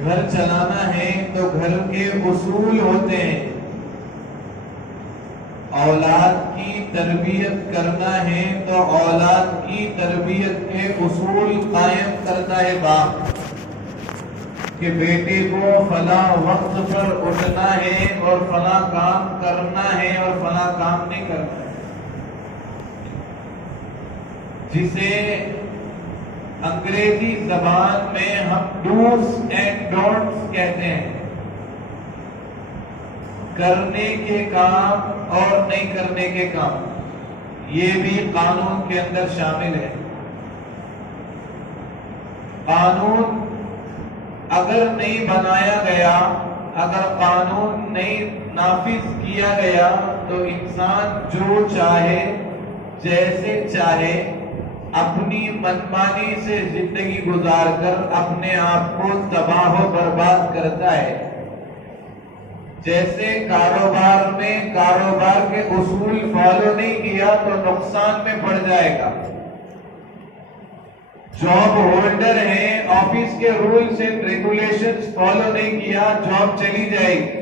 گھر چلانا ہے تو گھر کے اصول ہوتے ہیں، اولاد کی تربیت کرنا ہے تو اولاد کی تربیت کے اصول قائم کرتا ہے باپ، کہ بیٹے کو فلاں وقت پر اٹھنا ہے اور فلاں کام کرنا ہے اور فلاں کام نہیں کرنا ہے، جسے انگریزی زبان میں ہم ڈوز اینڈ ڈونٹس کہتے ہیں، کرنے کے کام اور نہیں کرنے کے کام، یہ بھی قانون کے اندر شامل ہے۔ قانون اگر نہیں بنایا گیا، اگر قانون نہیں نافذ کیا گیا تو انسان جو چاہے جیسے چاہے اپنی منمانی سے زندگی گزار کر اپنے آپ کو تباہ و برباد کرتا ہے۔ جیسے کاروبار میں کاروبار کے اصول فالو نہیں کیا تو نقصان میں پڑ جائے گا، جاب ہولڈر ہیں، آفس کے رولز اینڈ ریگولیشنز فالو نہیں کیا، جاب چلی جائے گی۔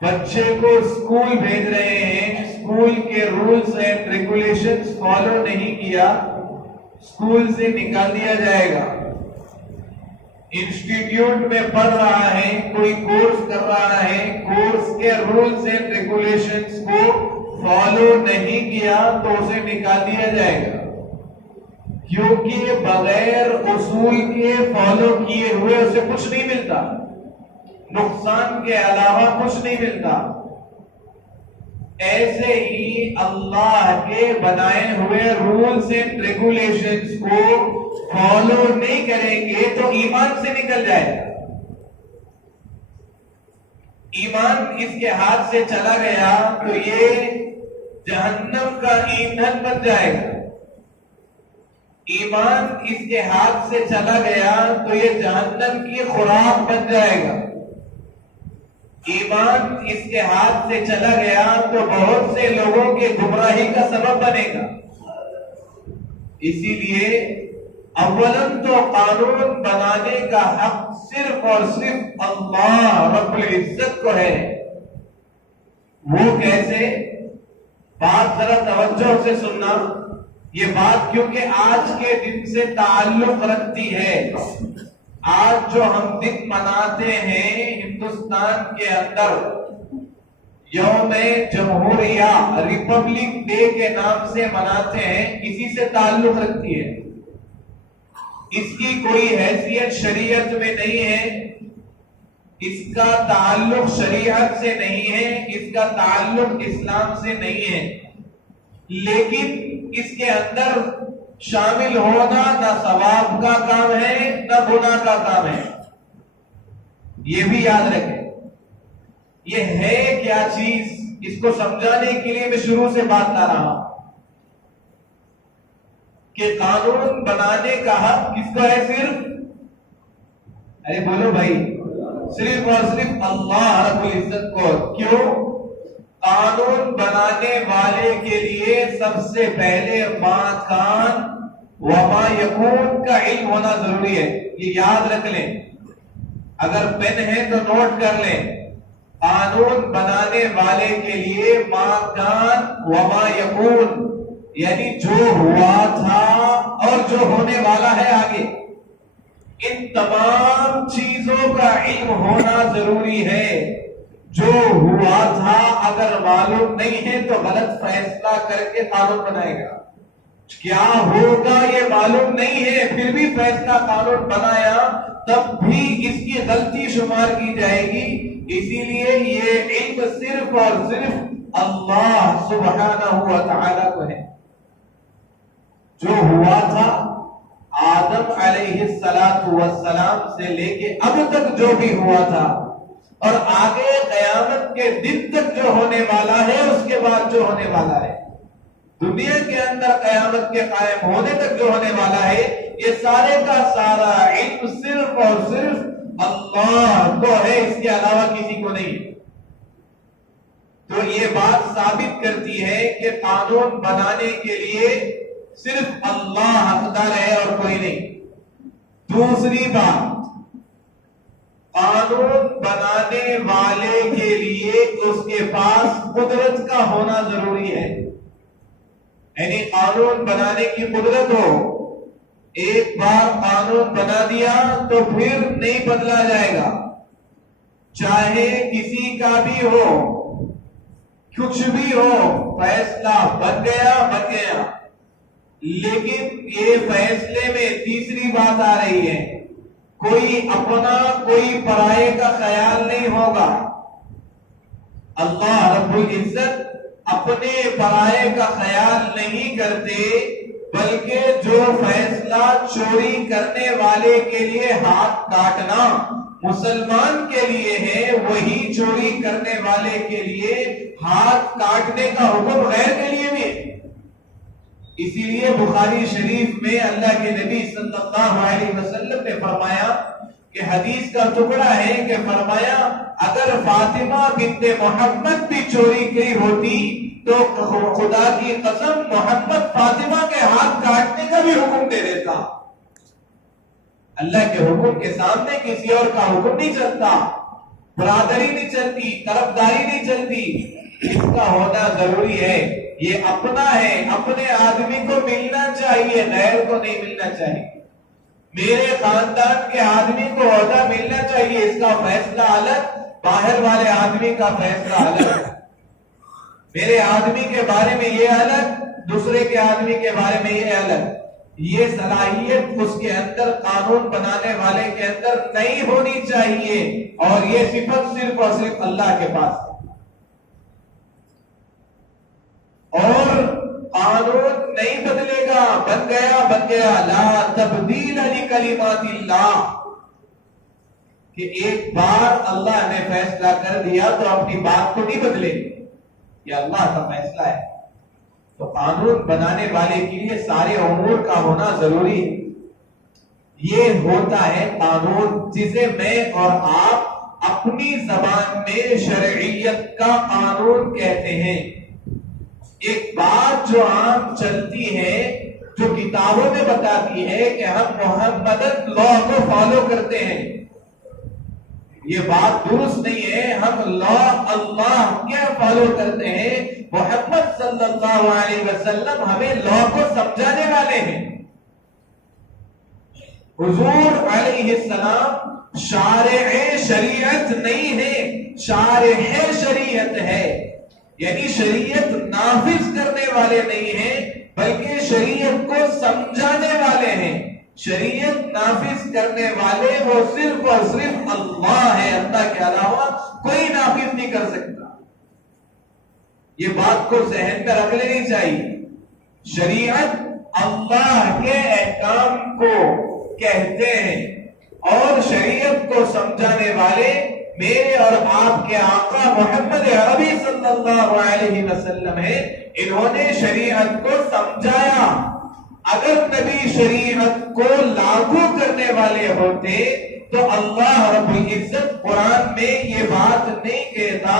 بچے کو اسکول بھیج رہے ہیں، اسکول کے رولز اینڈ ریگولیشنز فالو نہیں کیا، اسکول سے نکال دیا جائے گا۔ انسٹیٹیوٹ میں پڑھ رہا ہے، کوئی کورس کر رہا ہے، کورس کے رولز اینڈ ریگولیشنز کو فالو نہیں کیا تو اسے نکال دیا جائے گا، کیونکہ بغیر اصول کے فالو کیے ہوئے اسے کچھ نہیں ملتا، نقصان کے علاوہ کچھ نہیں ملتا۔ ایسے ہی اللہ کے بنائے ہوئے رولز اینڈ ریگولیشنز کو فالو نہیں کریں گے تو ایمان سے نکل جائے گا۔ ایمان اس کے ہاتھ سے چلا گیا تو یہ جہنم کا ایندھن بن جائے گا۔ ایمان اس کے ہاتھ سے چلا گیا تو یہ جہنم کی خوراک بن جائے گا۔ ایمان اس کے ہاتھ سے چلا گیا تو بہت سے لوگوں کے گمراہی کا سبب بنے گا۔ اسی لیے اولاً تو قانون بنانے کا حق صرف اور صرف اللہ رب العزت کو ہے۔ وہ کیسے؟ بات ذرا توجہ سے سننا، یہ بات کیونکہ آج کے دن سے تعلق رکھتی ہے۔ آج جو ہم دن مناتے ہیں ہندوستان کے اندر، یوم جمہوریہ، ریپبلک ڈے کے نام سے مناتے ہیں، اسی سے تعلق رکھتی ہے۔ اس کی کوئی حیثیت شریعت میں نہیں ہے، اس کا تعلق شریعت سے نہیں ہے، اس کا تعلق اسلام سے نہیں ہے، لیکن اس کے اندر شامل ہونا نہ ثواب کا کام ہے نہ گناہ کا کام ہے، یہ بھی یاد رکھیں۔ یہ ہے کیا چیز، اس کو سمجھانے کے لیے میں شروع سے بات لا رہا ہوں کہ قانون بنانے کا حق کس کو ہے؟ صرف، ارے بولو بھائی، صرف اور صرف اللہ رب العزت کو۔ کیوں؟ قانون بنانے والے کے لیے سب سے پہلے ما کان وما یکون کا علم ہونا ضروری ہے، یہ یاد رکھ لیں۔ اگر پین ہے تو نوٹ کر لیں، قانون بنانے والے کے لیے ما کان وما یکون، یعنی جو ہوا تھا اور جو ہونے والا ہے آگے، ان تمام چیزوں کا علم ہونا ضروری ہے۔ جو ہوا تھا اگر معلوم نہیں ہے تو غلط فیصلہ کر کے قانون بنائے گا، کیا ہوگا یہ معلوم نہیں ہے پھر بھی فیصلہ قانون بنایا تب بھی اس کی غلطی شمار کی جائے گی۔ اسی لیے یہ علم صرف اور صرف اللہ سبحانہ و تعالی کو ہے۔ جو ہوا تھا آدم علیہ السلام سے لے کے اب تک جو بھی ہوا تھا، اور آگے قیامت کے دن تک جو ہونے والا ہے، اس کے بعد جو ہونے والا ہے، دنیا کے اندر قیامت کے قائم ہونے تک جو ہونے والا ہے، یہ سارے کا سارا علم صرف اور صرف اللہ کو ہے، اس کے علاوہ کسی کو نہیں۔ تو یہ بات ثابت کرتی ہے کہ قانون بنانے کے لیے صرف اللہ حقدار ہے اور کوئی نہیں۔ دوسری بات، قانون بنانے والے کے لیے اس کے پاس قدرت کا ہونا ضروری ہے، یعنی قانون بنانے کی قدرت ہو. ایک بار قانون بنا دیا تو پھر نہیں بدلا جائے گا، چاہے کسی کا بھی ہو، کچھ بھی ہو، فیصلہ بن گیا بن گیا. لیکن یہ فیصلے میں تیسری بات آ رہی ہے، کوئی اپنا کوئی پرائے کا خیال نہیں ہوگا. اللہ رب العزت اپنے پرائے کا خیال نہیں کرتے، بلکہ جو فیصلہ چوری کرنے والے کے لیے ہاتھ کاٹنا مسلمان کے لیے ہے، وہی چوری کرنے والے کے لیے ہاتھ کاٹنے کا حکم غیر کے لیے بھی ہے. اسی لیے بخاری شریف میں اللہ کے نبی صلی اللہ علیہ وسلم نے فرمایا کہ حدیث کا ٹکڑا ہے کہ فرمایا اگر فاطمہ بنت محمد بھی چوری کی ہوتی تو خدا کی قسم محمد فاطمہ کے ہاتھ کاٹنے کا بھی حکم دے دیتا. اللہ کے حکم کے سامنے کسی اور کا حکم نہیں چلتا، برادری نہیں چلتی، طرفداری نہیں چلتی. اس کا ہونا ضروری ہے. یہ اپنا ہے، اپنے آدمی کو ملنا چاہیے، غیر کو نہیں ملنا چاہیے. میرے خاندان کے آدمی کو عہدہ ملنا چاہیے، اس کا فیصلہ الگ، باہر والے آدمی کا فیصلہ الگ. میرے آدمی کے بارے میں یہ الگ، دوسرے کے آدمی کے بارے میں یہ الگ. یہ صلاحیت اس کے اندر، قانون بنانے والے کے اندر نہیں ہونی چاہیے، اور یہ صفت صرف اور صرف اللہ کے پاس ہے. اور قانون نہیں بدلے گا، بن گیا بن گیا. لا تبدیل لکلمات اللہ، کہ ایک بار اللہ نے فیصلہ کر دیا تو اپنی بات کو نہیں بدلے، یہ اللہ کا فیصلہ ہے. تو قانون بنانے والے کے لیے سارے امور کا ہونا ضروری ہے. یہ ہوتا ہے قانون جسے میں اور آپ اپنی زبان میں شرعیت کا قانون کہتے ہیں. ایک بات جو عام چلتی ہے، جو کتابوں میں بتاتی ہے کہ ہم محمدن لا کو فالو کرتے ہیں، یہ بات درست نہیں ہے. ہم لا اللہ کیا فالو کرتے ہیں؟ محمد صلی اللہ علیہ وسلم ہمیں لا کو سمجھانے والے ہیں. حضور علیہ السلام شارع شریعت نہیں ہے، شارح شریعت ہے. یعنی شریعت نافذ کرنے والے نہیں ہیں، بلکہ شریعت کو سمجھانے والے ہیں. شریعت نافذ کرنے والے وہ صرف اور صرف اللہ ہے، اللہ کے علاوہ کوئی نافذ نہیں کر سکتا. یہ بات کو ذہن میں رکھ لینی چاہیے. شریعت اللہ کے احکام کو کہتے ہیں، اور شریعت کو سمجھانے والے میرے اور آپ کے آقا محمد عربی صلی اللہ علیہ وسلم ہے. انہوں نے شریعت کو سمجھایا. اگر نبی شریعت کو لاگو کرنے والے ہوتے تو اللہ رب العزت قرآن میں یہ بات نہیں کہتا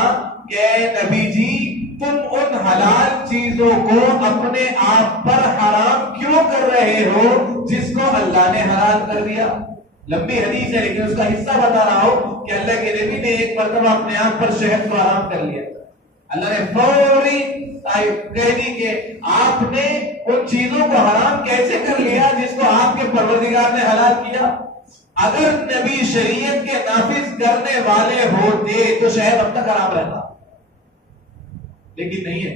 کہ اے نبی جی تم ان حلال چیزوں کو اپنے آپ پر حرام کیوں کر رہے ہو جس کو اللہ نے حلال کر دیا. لمبی حدیث ہے لیکن اس کا حصہ بتا رہا ہوں کہ اللہ کے نبی نے ایک مرتبہ اپنے آپ پر شہد کو حرام کر لیا. اللہ نے فوری کہہ دی کہ آپ نے ان چیزوں کو حرام کیسے کر لیا جس کو آپ کے پروردگار نے حلال کیا. اگر نبی شریعت کے نافذ کرنے والے ہوتے تو شاید اب تک حرام رہتا، لیکن نہیں ہے.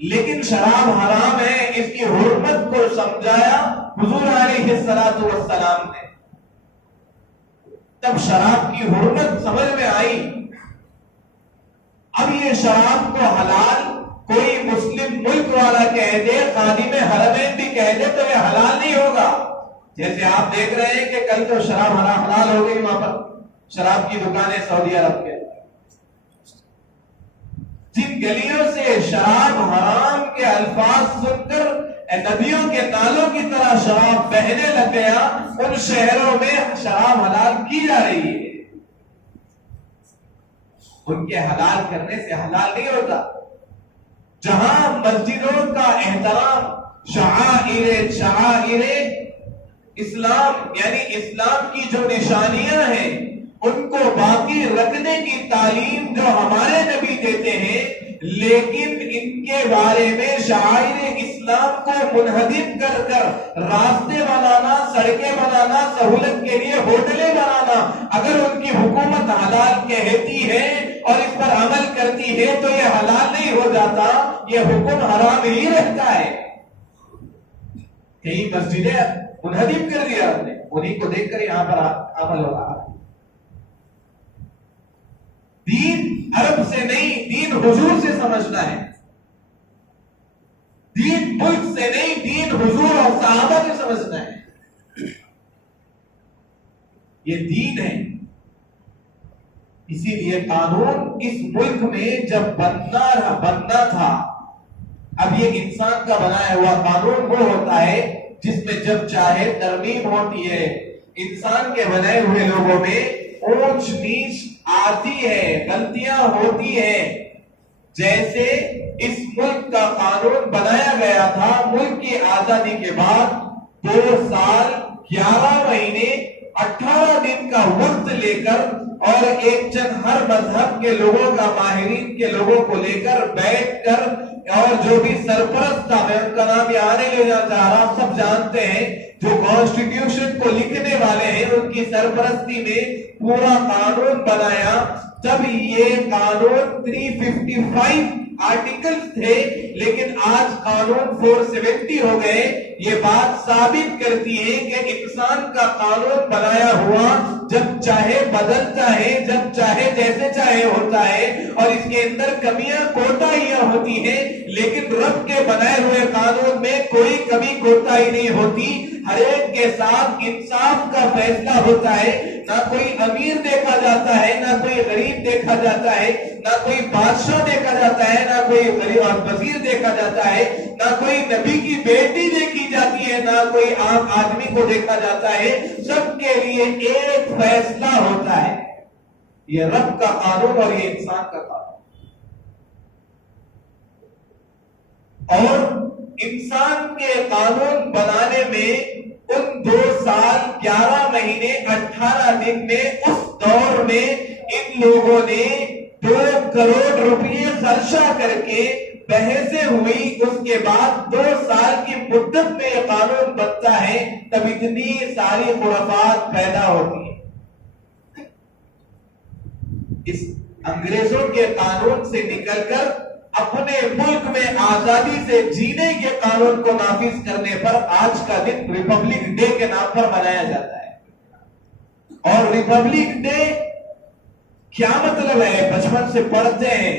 لیکن شراب حرام ہے، اس کی حرمت کو سمجھایا حضور علیہ الصلوۃ والسلام نے. تب شراب کی حرمت سمجھ میں آئی. اب یہ شراب کو حلال کوئی مسلم ملک والا کہہ دے، خادم حرمین بھی کہہ دے تو یہ حلال نہیں ہوگا. جیسے آپ دیکھ رہے ہیں کہ کل تو شراب حلال ہو گئی، وہاں پر شراب کی دکانیں سعودی عرب کے. جن گلیوں سے شراب حرام کے الفاظ سن کر ندیوں کے نالوں کی طرح شراب بہنے لگ گیا، ان شہروں میں شراب حلال کی جا رہی ہے. ان کے حلال کرنے سے حلال نہیں ہوتا. جہاں مسجدوں کا احترام، شعائر اسلام یعنی اسلام کی جو نشانیاں ہیں ان کو باقی رکھنے کی تعلیم جو ہمارے نبی دیتے ہیں، لیکن ان کے بارے میں شعائر اسلام کو منہدم کر کر راستے بنانا، سڑکیں بنانا، سہولت کے لیے ہوٹلیں بنانا، اگر ان کی حکومت حلال کہتی ہے اور اس پر عمل کرتی ہے تو یہ حلال نہیں ہو جاتا، یہ حکم حرام ہی رہتا ہے۔ کئی مسجدیں منہدم کر دیا آپ نے، انہیں کو دیکھ کر یہاں پر عمل ہو رہا ہے۔ دین عرب سے نہیں، دین حضور سے سمجھنا ہے، دین ملک سے نہیں، دین حضور اور صحابہ سے سمجھنا ہے، یہ دین ہے۔ اسی لیے قانون اس ملک میں جب بننا تھا، اب یہ انسان کا بنایا ہوا قانون وہ ہوتا ہے جس میں جب چاہے ترمیم ہوتی ہے۔ انسان کے بنائے ہوئے لوگوں میں اونچ نیچ آتی ہے، غلطیاں ہوتی ہیں۔ جیسے اس ملک کا قانون بنایا گیا تھا ملک کی آزادی کے بعد 2 سال 11 مہینے 18 دن کا وقت لے کر اور ایک چند ہر مذہب کے لوگوں کا، ماہرین کے لوگوں کو لے کر بیٹھ کر، اور جو بھی سرپرست تھا، میں ان کا نام یہاں نہیں لینا چاہ رہا، سب جانتے ہیں، جو کانسٹیٹیوشن کو لکھنے والے ہیں، ان کی سرپرستی میں پورا قانون بنایا۔ تب یہ قانون 355 آرٹیکلز تھے، لیکن آج قانون 470 ہو گئے۔ یہ بات ثابت کرتی ہے کہ انسان کا قانون بنایا ہوا جب چاہے بدلتا ہے، جب چاہے جیسے چاہے ہوتا ہے، اور اس کے اندر کمیاں کوتاہیاں ہوتی ہیں، لیکن رب کے بنائے ہوئے قانون میں کوئی کمی کوتاہی نہیں ہوتی۔ ہر ایک کے ساتھ انصاف کا فیصلہ ہوتا ہے، نہ کوئی امیر دیکھا جاتا ہے، نہ کوئی غریب دیکھا جاتا ہے، نہ کوئی بادشاہ دیکھا جاتا ہے، نہ کوئی غریب اور وزیر دیکھا جاتا ہے، نہ کوئی نبی کی بیٹی دیکھی جاتی ہے، نہ کوئی عام آدمی کو دیکھا جاتا ہے۔ سب کے لیے ایک فیصلہ ہوتا ہے، یہ رب کا قانون اور یہ انسان کا قانون۔ اور انسان کے قانون بنانے میں ان 2 سال 11 مہینے 18 دن میں، اس دور میں ان لوگوں نے 2 کروڑ روپے خرچہ کر کے بحثیں ہوئی، اس کے بعد 2 سال کی مدت میں یہ قانون بنتا ہے، تب اتنی ساری خرافات پیدا ہوتی ہیں۔ اس انگریزوں کے قانون سے نکل کر اپنے ملک میں آزادی سے جینے کے قانون کو نافذ کرنے پر آج کا دن ریپبلک ڈے کے نام پر منایا جاتا ہے۔ اور ریپبلک ڈے کیا مطلب ہے؟ بچپن سے پڑھتے ہیں،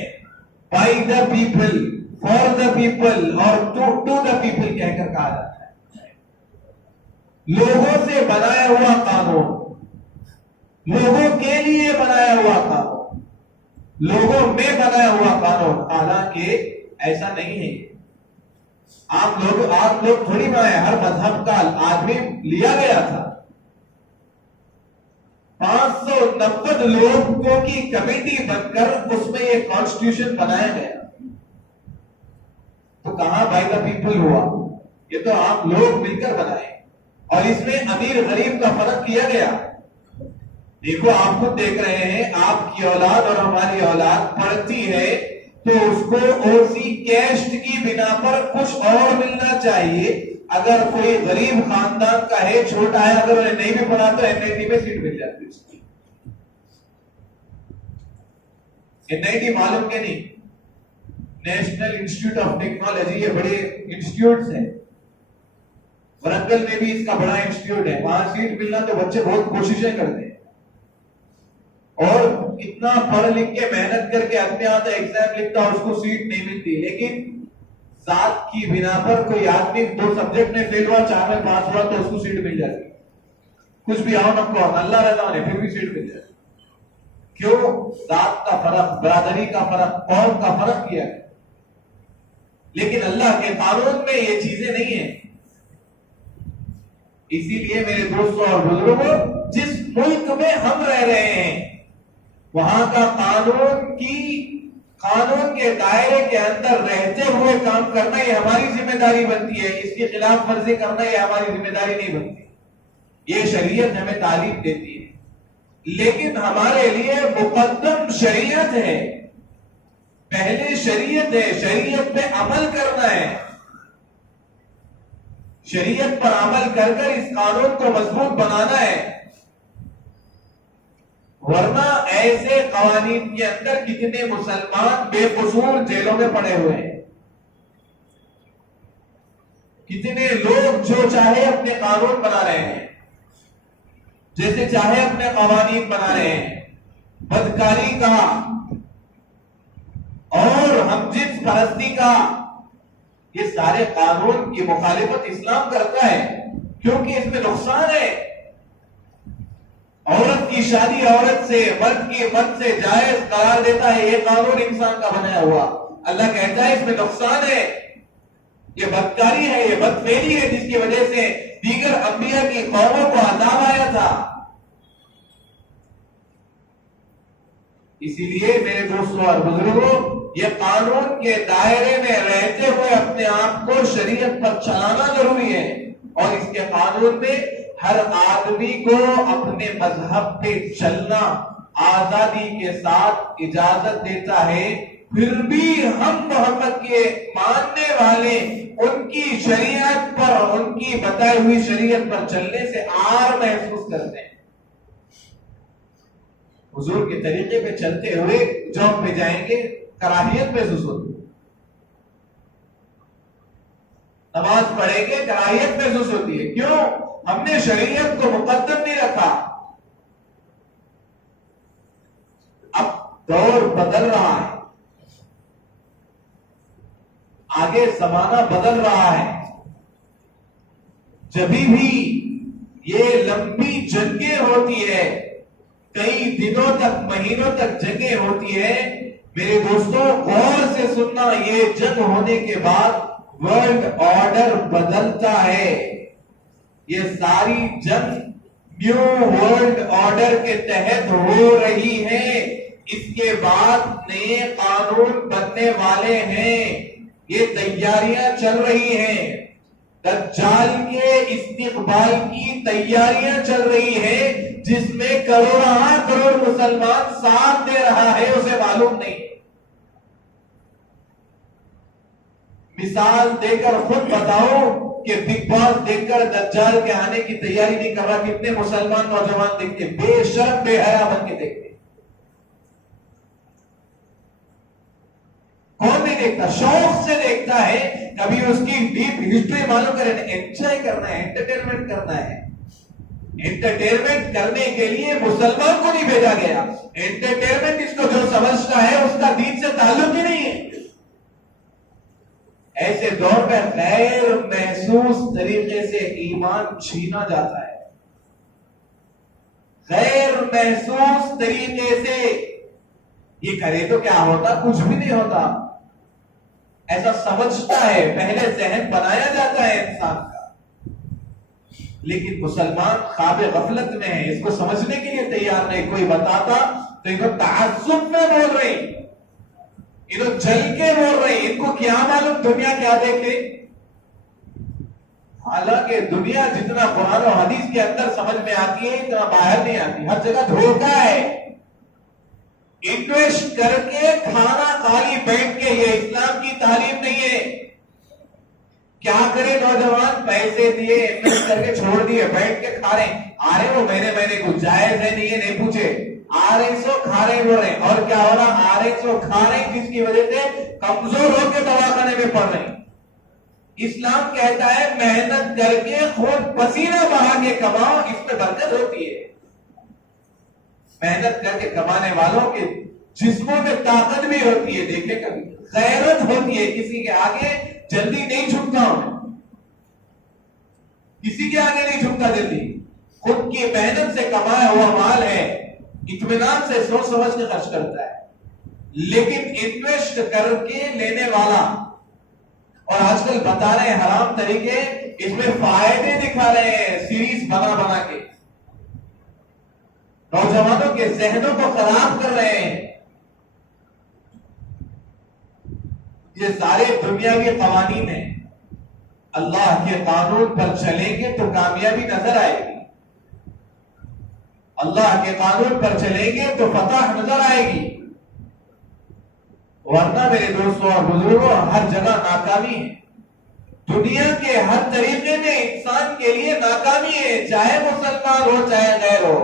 by the people, for the people اور ٹو دا پیپل کہہ کر کہا جاتا ہے۔ لوگوں سے بنایا ہوا قانون، لوگوں کے لیے بنایا ہوا قانون، لوگوں میں بنایا ہوا قانون، حالانکہ ایسا نہیں ہے۔ آپ لوگ تھوڑی بنائے، ہر مذہب کا آدمی لیا گیا تھا۔ 590 لوگوں کی کمیٹی بن کر اس میں یہ کانسٹیٹیوشن بنایا گیا، تو کہاں بائی دا پیپل ہوا؟ یہ تو آپ لوگ مل کر بنائے، اور اس میں امیر غریب کا فرق کیا گیا۔ دیکھو، آپ خود دیکھ رہے ہیں، آپ کی اولاد اور ہماری اولاد پڑھتی ہے تو اس کو اوسی کیسٹ کی بنا پر کچھ اور ملنا چاہیے۔ اگر کوئی غریب خاندان کا ہے، چھوٹا ہے، اگر انہیں نہیں بھی پڑھا تو NIT میں سیٹ مل جاتی ہے۔ NIT معلوم کہ نہیں؟ نیشنل انسٹیٹیوٹ آف ٹیکنالوجی، یہ بڑے انسٹیٹیوٹس ہیں، ورنگل میں بھی اس کا بڑا انسٹیٹیوٹ ہے، وہاں سیٹ ملنا تو بچے بہت کوششیں کرتے ہیں، اور اتنا پڑھ لکھ کے محنت کر کے آدمی آتا ہے، ایگزام لکھتا اور اس کو سیٹ نہیں ملتی، لیکن ذات کی بنا پر کوئی آدمی 2 سبجیکٹ میں فیل ہوا، 4 میں پاس ہوا تو اس کو سیٹ مل جاتی، کچھ بھی آؤ نہ کو اللہ رضا ہونے پھر بھی سیٹ مل جاتی۔ کیوں؟ ذات کا فرق، برادری کا فرق، قوم کا فرق کیا ہے، لیکن اللہ کے قانون میں یہ چیزیں نہیں ہیں۔ اسی لیے میرے دوستوں اور بزرگوں، جس ملک میں ہم رہ رہے ہیں وہاں کا قانون کے دائرے کے اندر رہتے ہوئے کام کرنا یہ ہماری ذمہ داری بنتی ہے، اس کی خلاف ورزی کرنا یہ ہماری ذمہ داری نہیں بنتی۔ یہ شریعت ہمیں تعلیم دیتی ہے، لیکن ہمارے لیے مقدم شریعت ہے، پہلے شریعت ہے، شریعت پہ عمل کرنا ہے، شریعت پر عمل کر کر اس قانون کو مضبوط بنانا ہے، ورنہ ایسے قوانین کے اندر کتنے مسلمان بے قصور جیلوں میں پڑے ہوئے ہیں، کتنے لوگ جو چاہے اپنے قانون بنا رہے ہیں، جیسے چاہے اپنے قوانین بنا رہے ہیں، بدکاری کا اور ہم جنس پرستی کا، یہ سارے قانون کی مخالفت اسلام کرتا ہے، کیونکہ اس میں نقصان ہے۔ عورت کی شادی عورت سے، مرد کی مرد سے جائز قرار دیتا ہے، یہ قانون انسان کا بنایا ہوا، اللہ کہتا ہے اس میں نقصان ہے، یہ بدکاری ہے، یہ بدفعلی ہے، جس کی وجہ سے دیگر انبیاء کی قوموں کو عذاب آیا تھا۔ اسی لیے میرے دوستوں اور بزرگوں، یہ قانون کے دائرے میں رہتے ہوئے اپنے آپ کو شریعت پر چلانا ضروری ہے، اور اس کے قانون میں ہر آدمی کو اپنے مذہب پہ چلنا آزادی کے ساتھ اجازت دیتا ہے، پھر بھی ہم محمد کے ماننے والے ان کی شریعت پر، ان کی بتائی ہوئی شریعت پر چلنے سے آر محسوس کرتے ہیں۔ حضور کے طریقے پہ چلتے ہوئے جاب پہ جائیں گے، کراہیت محسوس ہوتی ہے، نماز پڑھیں گے کراہیت محسوس ہوتی ہے، کیوں؟ ہم نے شریعت کو مقدم نہیں رکھا۔ اب دور بدل رہا ہے، آگے زمانہ بدل رہا ہے، جبھی بھی یہ لمبی جنگیں ہوتی ہے، کئی دنوں تک، مہینوں تک جنگیں ہوتی ہے، میرے دوستوں غور سے سننا، یہ جنگ ہونے کے بعد ورلڈ آرڈر بدلتا ہے، یہ ساری جنگ نیو ورلڈ آرڈر کے تحت ہو رہی ہے، اس کے بعد نئے قانون بننے والے ہیں، یہ تیاریاں چل رہی ہیں، دجال کے استقبال کی تیاریاں چل رہی ہیں، جس میں کروڑاں کروڑ مسلمان ساتھ دے رہا ہے، اسے معلوم نہیں۔ مثال دے کر خود بتاؤ کہ بگ باس دیکھ کر دجال کے آنے کی تیاری نہیں کر رہا، کتنے مسلمان نوجوان دیکھتے، بے شرم بے حیا بن کے دیکھتے، کون نہیں دیکھتا؟ شوق سے دیکھتا ہے، کبھی اس کی ڈیپ ہسٹری معلوم کریں، انجوائے کرنا ہے، انٹرٹینمنٹ کرنا ہے۔ انٹرٹینمنٹ کرنے کے لیے مسلمان کو نہیں بھیجا گیا، انٹرٹینمنٹ اس کو جو سمجھتا ہے اس کا دین سے تعلق ہی نہیں ہے۔ ایسے دور میں غیر محسوس طریقے سے ایمان چھینا جاتا ہے، غیر محسوس طریقے سے، یہ کرے تو کیا ہوتا؟ کچھ بھی نہیں ہوتا، ایسا سمجھتا ہے، پہلے ذہن بنایا جاتا ہے انسان کا، لیکن مسلمان خواب غفلت میں ہے، اس کو سمجھنے کے لیے تیار نہیں، کوئی بتاتا تو انہوں تعصب میں بول رہے، انہوں جل کے بول رہے، ان کو کیا معلوم دنیا کیا دیکھے، حالانکہ دنیا جتنا قرآن و حدیث کے اندر سمجھ میں آتی ہے اتنا باہر نہیں آتی، ہر جگہ دھوکہ ہے، انویسٹ کر کے کھانا خالی بیٹھ کے، یہ اسلام کی تعلیم نہیں ہے۔ کیا کرے نوجوان؟ پیسے دیے، انویسٹ کر کے چھوڑ دیے، بیٹھ کے کھا رہے، آ رہے وہ مہینے کو، جائز ہے نہیں ہے نہیں پوچھے، آ رہے سو کھا رہے بول رہے، اور کیا ہو رہا؟ آ رہے سو کھا رہے، جس کی وجہ سے کمزور ہو کے دواخانے میں پڑ رہے۔ اسلام کہتا ہے محنت کر کے خود پسینہ بہا کے کماؤ، اس میں برکت ہوتی ہے۔ محنت کر کے کمانے والوں کے جسموں میں طاقت بھی ہوتی ہے، دیکھے کبھی غیرت ہوتی ہے، کسی کے آگے جلدی نہیں جھکتا ہوں، کسی کے آگے نہیں جھکتا جلدی، خود کی محنت سے کمایا ہوا مال ہے، اطمینان سے سوچ سمجھ کے خرچ کرتا ہے۔ لیکن انویسٹ کر کے لینے والا، اور آج کل بتا رہے ہیں حرام طریقے، اس میں فائدے دکھا رہے ہیں سیریز بنا بنا کے، نوجوانوں کے ذہنوں کو خراب کر رہے ہیں۔ یہ سارے دنیاوی قوانین ہیں، اللہ کے قانون پر چلیں گے تو کامیابی نظر آئے گی، اللہ کے قانون پر چلیں گے تو فتح نظر آئے گی، ورنہ میرے دوستوں اور بزرگوں ہر جگہ ناکامی ہے. دنیا کے ہر طریقے میں انسان کے لیے ناکامی ہے، چاہے مسلمان ہو چاہے غیر ہو،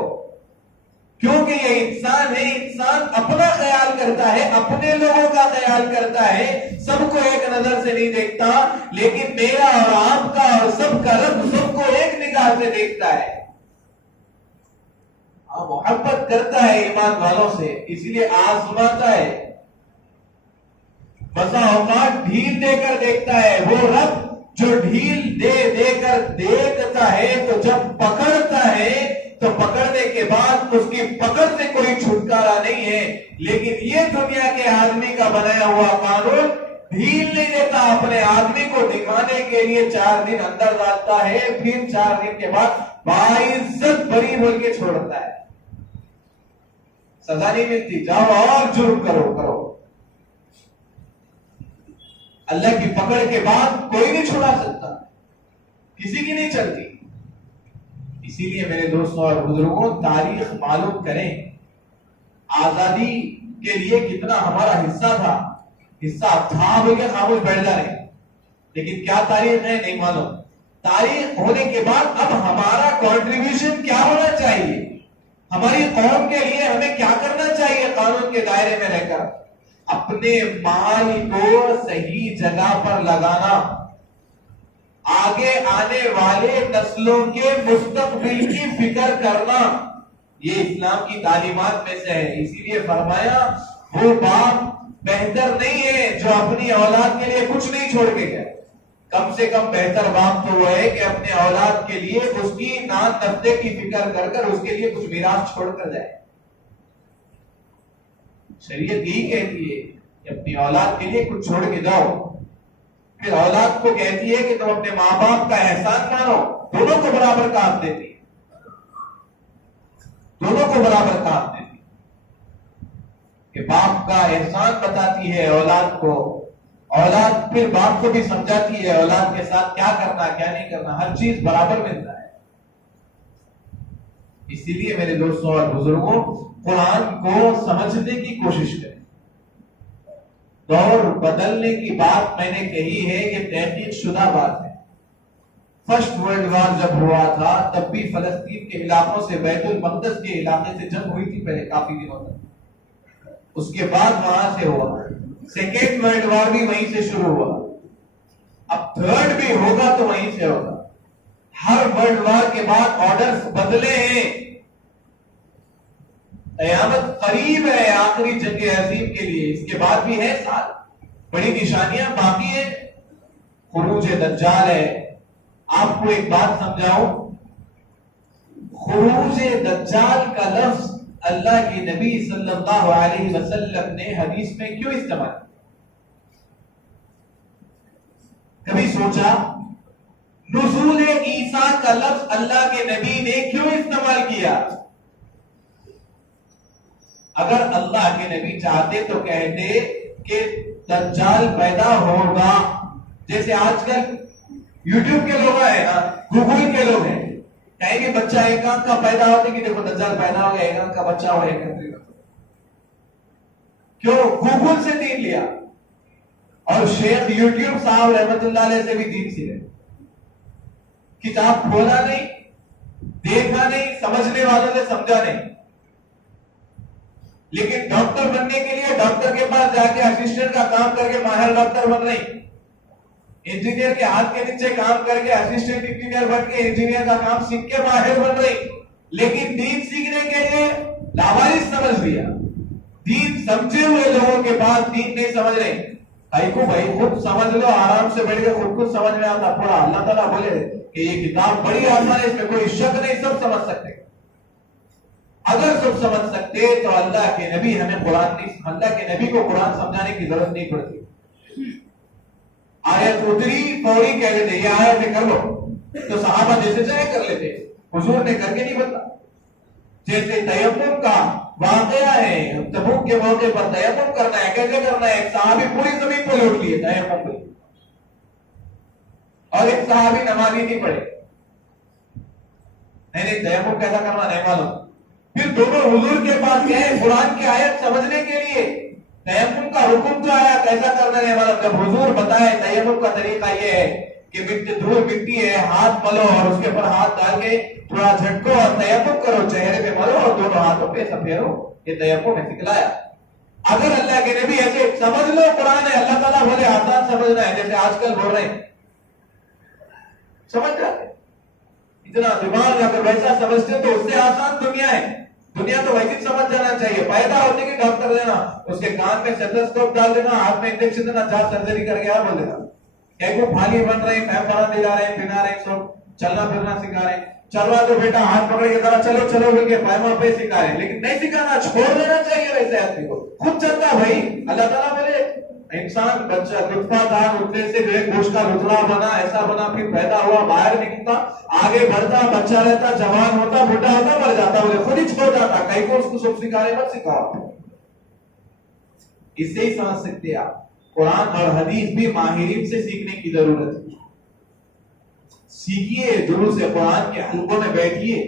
کیونکہ یہ انسان ہے. انسان اپنا خیال کرتا ہے، اپنے لوگوں کا خیال کرتا ہے، سب کو ایک نظر سے نہیں دیکھتا، لیکن میرا اور آپ کا اور سب کا رب سب کو ایک نگاہ سے دیکھتا ہے. محبت کرتا ہے ایمان والوں سے، اس لیے آزماتا ہے. بسا اوقات ڈھیل دے کر دیکھتا ہے. وہ رب جو ڈھیل دے دے کر دیکھتا ہے تو جب پکڑتا ہے تو پکڑنے کے بعد اس کی پکڑ سے کوئی چھٹکارا نہیں ہے. لیکن یہ دنیا کے آدمی کا بنایا ہوا قانون ڈھیل نہیں دیتا، اپنے آدمی کو دکھانے کے لیے 4 دن اندر ڈالتا ہے، پھر 4 دن کے بعد باعزت بری بول کے چھوڑتا ہے. سزا نہیں ملتی، جاؤ اور جرم کرو. اللہ کی پکڑ کے بعد کوئی نہیں چھڑا سکتا، کسی کی نہیں چلتی. اسی لیے میرے دوستوں اور بزرگوں تاریخ معلوم کریں. آزادی کے لیے کتنا ہمارا حصہ تھا، حصہ تھا بول کے خاموش بیٹھ جا رہے، لیکن کیا تاریخ ہے نہیں معلوم. تاریخ ہونے کے بعد اب ہمارا کنٹریبیوشن کیا ہونا چاہیے، ہماری قوم کے لیے ہمیں کیا کرنا چاہیے. قانون کے دائرے میں رہ کر اپنے مال کو صحیح جگہ پر لگانا، آگے آنے والے نسلوں کے مستقبل کی فکر کرنا، یہ اسلام کی تعلیمات میں سے ہے. اسی لیے فرمایا وہ باپ بہتر نہیں ہے جو اپنی اولاد کے لیے کچھ نہیں چھوڑ کے گیا. کم سے کم بہتر باپ تو وہ ہے کہ اپنے اولاد کے لیے اس کی نان نفتے کی فکر کر کر اس کے لیے کچھ میراث چھوڑ کر جائے. شریعت یہی کہتی ہے کہ اپنی اولاد کے لیے کچھ چھوڑ کے جاؤ. پھر اولاد کو کہتی ہے کہ تم اپنے ماں باپ کا احسان مانو. دونوں کو برابر کام دیتی ہے، دونوں کو برابر کام دیتی کہ باپ کا احسان بتاتی ہے اولاد کو، اولاد پھر باپ کو بھی سمجھاتی ہے اولاد کے ساتھ کیا کرنا کیا نہیں کرنا، ہر چیز برابر ملتا ہے. اسی لیے میرے دوستوں اور بزرگوں قرآن کو سمجھنے کی کوشش کریں. دور بدلنے کی بات میں نے کہی ہے، یہ تحقیق شدہ بات ہے. فرسٹ ورلڈ وار جب ہوا تھا تب بھی فلسطین کے علاقوں سے بیت المقدس کے علاقے سے جنگ ہوئی تھی پہلے کافی دنوں تک. اس کے بعد وہاں سے ہوا. سیکنڈ ورلڈ وار بھی وہیں سے شروع ہوا، اب تھرڈ بھی ہوگا تو وہیں سے ہوگا. ہر ورلڈ وار کے بعد آرڈرز بدلے ہیں. قیامت قریب ہے آخری جنگ عظیم کے لیے، اس کے بعد بھی ہے سال، بڑی نشانیاں باقی ہیں. خروج دجال ہے. آپ کو ایک بات سمجھاؤں، خروج دجال کا لفظ اللہ کے نبی صلی اللہ علیہ وسلم نے حدیث میں کیوں استعمال کیا؟ کبھی سوچا نزول عیسیٰ کا لفظ اللہ کے نبی نے کیوں استعمال کیا؟ اگر اللہ کے نبی چاہتے تو کہتے کہ دجال پیدا ہوگا. جیسے آج کل یوٹیوب کے لوگ ہیں نا، گوگل کے لوگ ہیں، کہیں گے بچہ ایک آنکھ کا پیدا ہوتے کہ دیکھو دجال پیدا ہو گیا، ایک آنکھ کا بچہ ہو ایک کنٹری کا. کیوں؟ گوگل سے دین لیا. اور شیخ یوٹیوب صاحب رحمت اللہ علیہ سے بھی دین سیکھے. کتاب کھولا نہیں، دیکھا نہیں، سمجھنے والوں نے سمجھا نہیں. لیکن ڈاکٹر بننے کے لیے ڈاکٹر کے پاس جا کے اسسٹنٹ کا کام کر کے ماہر ڈاکٹر بن رہی، انجینئر کے ہاتھ کے نیچے کام کر کے اسسٹنٹ انجینئر بن کے انجینئر کا کام سیکھ کے ماہر بن رہی. لیکن دین سیکھنے کے لیے لاوارث سمجھ لیا. دین سمجھے ہوئے لوگوں کے پاس دین نہیں سمجھ رہے. بھائی خود سمجھ لو، آرام سے بیٹھ کے خود سمجھ میں آتا پڑا. اللہ تعالیٰ بولے کہ یہ کتاب بڑی آسان ہے، اس میں کوئی شک نہیں، سب سمجھ سکتے. اگر سب سمجھ سکتے تو اللہ کے نبی ہمیں قرآن نہیں، اللہ کے نبی کو قرآن سمجھانے کی ضرورت نہیں پڑتی. آیت اتری فوری کہہ دیتے یہ آیت کر لو، تو صحابہ جیسے چاہے کر لیتے، حضور نے کر کے نہیں بتا. جیسے تیمم کا واقعہ ہے، تبوک کے موقع پر تیمم کرنا ہے، کیسے کرنا ہے؟ ایک صحابی پوری زمین کو لوٹ لیے تیمم میں، اور ایک صحابی نماز ہی نہیں پڑھے. نہیں تیمم کیسا کرنا نہیں معلوم، پھر دونوں حضور کے پاس گئے قرآن کی آیت سمجھنے کے لیے. تیمم کا حکم جو آیا کیسا کرنا ہے، مطلب جب حضور بتائے تیمم کا طریقہ یہ ہے کہ مٹی ہے، ہاتھ ملو اور اس کے اوپر ہاتھ ڈال کے تھوڑا جھٹکو اور تیمم کرو، چہرے پہ ملو اور دونوں ہاتھوں پہ ایسا پھیرو. یہ تیمم ہے سکھلایا. اگر اللہ کے نبی ایسے سمجھ لو قرآن ہے، اللہ تعالیٰ بولے آسان سمجھنا ہے، جیسے آج کل بول رہے ہیں سمجھ جاتے، اتنا دماغ اگر ویسا سمجھتے تو اس سے آسان دنیا ہے. دنیا تو ویسے سمجھ جانا چاہیے. پیدا ہونے کے ڈاکٹر دینا، اس کے کان میں سٹیتھوسکوپ ڈال دینا، ہاتھ میں انجیکشن دینا، جہاں سرجری کر گیا بول دینا. ایک وہ پھالی بن رہے ہیں، پیم بناتے جا رہے ہیں، پہنا رہے ہیں، سب چلنا پھرنا سکھا رہے ہیں. چلوا تو بیٹا ہاتھ پکڑ کے ذرا چلو چلو بول کے پیما پہ سکھا رہے ہیں، لیکن نہیں سکھانا، چھوڑ دینا چاہیے ویسے آدمی کو. خود چلتا بھائی. اللہ تعالیٰ بولے انسان بچہ نطفہ تھا، نطفے سے جو ہے گوشت کا لتڑا بنا، ایسا بنا، پھر پیدا ہوا، باہر نکلتا، آگے بڑھتا، بچہ رہتا، جوان ہوتا، بوڑھا ہوتا، مر جاتا. بولے خود ہی چھوڑ جاتا. کہیں کو اس کو سب سکھا رہے مت سکھاؤ. اس سے ہی سمجھ سکتے آپ. قرآن اور حدیث بھی ماہرین سے سیکھنے کی ضرورت ہے. سیکھیے، دروس قرآن کے حلقوں میں بیٹھیے،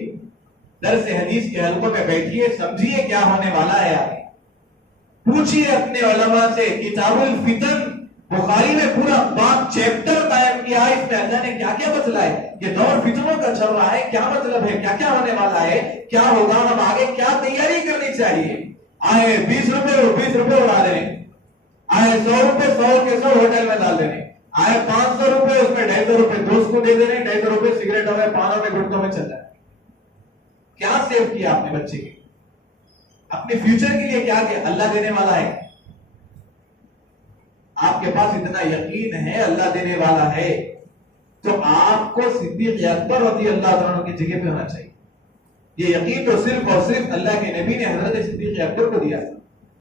درس حدیث کے حلقوں میں بیٹھیے، سمجھیے کیا ہونے والا ہے آگے. پوچھیے اپنے علماء سے. کتاب الفتن بخاری میں پورا 5 چیپٹر قائم کیا ہے. اس میں اللہ نے کیا کیا بتلایا ہے. یہ دور فتنوں کا چل رہا ہے، کیا مطلب ہے، کیا کیا ہونے والا ہے، کیا ہوگا، ہم آگے کیا تیاری کرنی چاہیے. آئے 20 روپے اڑا دیں، آئے 100 روپے 100 کے 100 ہوٹل میں ڈال دینے، آئے 500 روپے اس میں 250 روپے دوست کو دے دینے، 250 روپے سگریٹوں میں، پانوں میں، گٹکوں میں چل رہا ہے. کیا سیو کیا آپ نے بچے کے، اپنے فیوچر کے لیے کیا کیا. اللہ دینے والا ہے. آپ کے پاس اتنا یقین ہے اللہ دینے والا ہے تو آپ کو صدیق اکبر رضی اللہ عنہ کی جگہ پہ ہونا چاہیے. یہ یقین تو صرف اور صرف اللہ کے نبی نے حضرت صدیق اکبر کو دیا تھا.